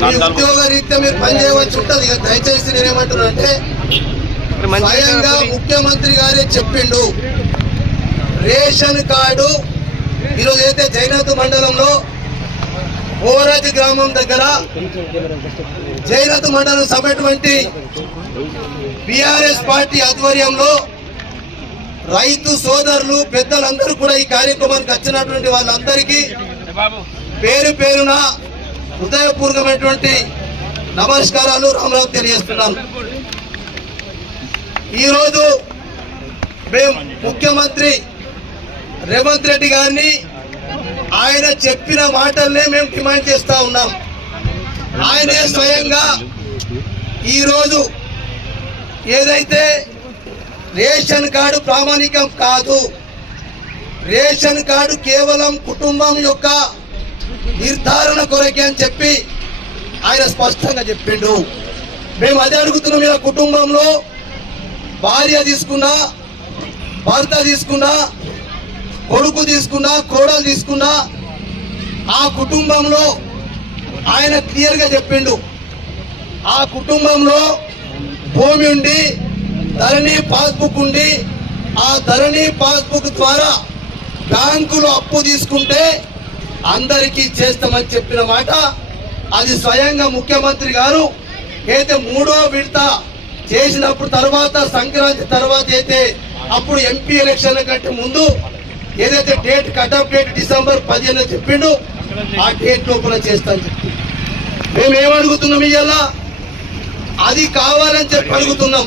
మీ ఉద్యోగ రీత్యా మీరు పని చేయవలసి ఉంటుంది ఇక దయచేసి నేనేమంటున్నా అంటే స్వయంగా ముఖ్యమంత్రి గారే చెప్పిండు. రేషన్ కార్డు ఈరోజు అయితే జైనత్ మండలంలో ఓరాజి గ్రామం దగ్గర జైనత్ మండలం సభటువంటి బిఆర్ఎస్ పార్టీ ఆధ్వర్యంలో రైతు సోదరులు పెద్దలందరూ కూడా ఈ కార్యక్రమానికి వచ్చినటువంటి వాళ్ళందరికీ పేరు పేరున హృదయపూర్వకమైనటువంటి నమస్కారాలు రామరావు తెలియజేస్తున్నాను ఈరోజు మేము ముఖ్యమంత్రి రేవంత్ రెడ్డి గారిని ఆయన చెప్పిన మాటలనే మేము డిమాండ్ చేస్తూ ఉన్నాం. ఆయనే స్వయంగా ఈరోజు ఏదైతే రేషన్ కార్డు ప్రామాణికం కాదు రేషన్ కార్డు కేవలం కుటుంబం యొక్క నిర్ధారణ కొరకే అని చెప్పి ఆయన స్పష్టంగా చెప్పిండు. మేము అదే అడుగుతున్నాం ఇలా కుటుంబంలో భార్య తీసుకున్నా భర్త తీసుకున్నా కొడుకు తీసుకున్నా కోడలు తీసుకున్నా ఆ కుటుంబంలో ఆయన క్లియర్గా చెప్పిండు. ఆ కుటుంబంలో భూమి ఉండి ధరణి పాస్బుక్ ఉండి ఆ ధరణి పాస్బుక్ ద్వారా బ్యాంకులో అప్పు తీసుకుంటే అందరికీ చేస్తామని చెప్పిన మాట అది స్వయంగా ముఖ్యమంత్రి గారు అయితే మూడో విడత చేసినప్పుడు తర్వాత సంక్రాంతి తర్వాత అయితే అప్పుడు ఎంపీ ఎలక్షన్ల కంటే ముందు ఏదైతే date cut off date December పదిహేను చెప్పిండు ఆ డేట్ లోపల చేస్తాను చెప్పి. మేము ఏమడుగుతున్నాం ఇవాళ అది కావాలని చెప్పి అడుగుతున్నాం.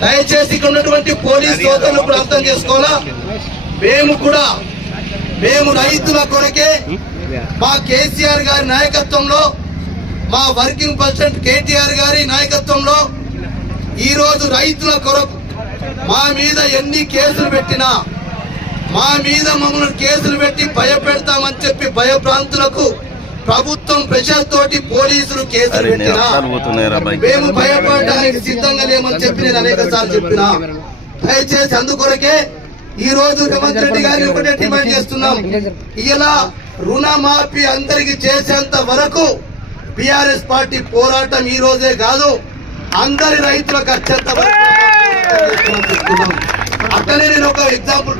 దయచేసి ఇక్కడ ఉన్నటువంటి పోలీస్ సోదరులు కూడా అర్థం చేసుకోవాలా? మేము కూడా మేము రైతుల కొరకే మా కేసీఆర్ గారి నాయకత్వంలో మా వర్కింగ్ ప్రెసిడెంట్ కేటీఆర్ గారి నాయకత్వంలో ఈ రోజు రైతుల కొరకు మా మీద ఎన్ని కేసులు పెట్టినా మా మీద మమ్మల్ని కేసులు పెట్టి భయపెడతామని చెప్పి భయభ్రాంతులకు ప్రభుత్వం ప్రెషర్ తోటి పోలీసులు కేసులు పెట్టినా మేము భయపడడానికి సిద్ధంగా లేమని చెప్పి నేను అనేక సార్లు చెప్పిన. దయచేసి అందుకొరకే ఈ రోజు రేవంత్ రెడ్డి గారిని ఒకటే డిమాండ్ చేస్తున్నాం. ఇలా రుణమాఫీ అందరికి చేసేంత వరకు బిఆర్ఎస్ పార్టీ పోరాటం ఈ రోజే కాదు అందరి రైతులకు అత్యంత వరకు అట్లనే నేను ఒక ఎగ్జాంపుల్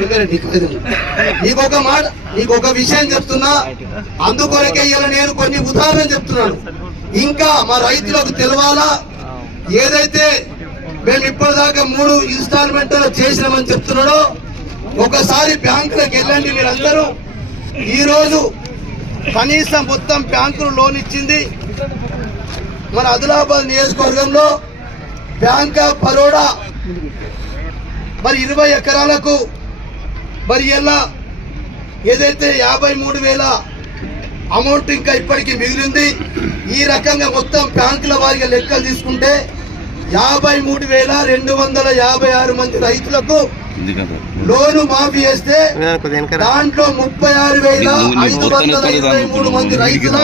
నీకు ఒక మాట నీకు ఒక విషయం చెప్తున్నా. అందుకొరకే ఇలా నేను కొన్ని ఉదాహరణ చెప్తున్నాను. ఇంకా మా రైతులకు తెలవాలా? ఏదైతే మేము ఇప్పటిదాకా మూడు ఇన్స్టాల్మెంట్ చేసినామని చెప్తున్నాడో ఒకసారి బ్యాంకులకు వెళ్ళండి మీరందరూ. ఈరోజు కనీసం మొత్తం బ్యాంకులు లోన్ ఇచ్చింది. మన ఆదిలాబాద్ నియోజకవర్గంలో బ్యాంక్ ఆఫ్ బరోడా మరి ఇరవై ఎకరాలకు మరి ఎలా ఏదైతే యాభై మూడు వేల అమౌంట్ ఇంకా ఇప్పటికీ మిగిలింది ఈ రకంగా మొత్తం బ్యాంకుల వారిగా లెక్కలు తీసుకుంటే యాభై మూడు వేల రెండు వందల యాభై ఆరు మంది రైతులకు లోను మాఫీ చేస్తే దాంట్లో ముప్పై ఆరు వేల ఐదు వందల ఇరవై మూడు మంది రైతుల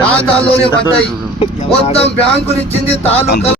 ఖాతాల్లోనే పడ్డాయి. మొత్తం బ్యాంకులు ఇచ్చింది తాలూకా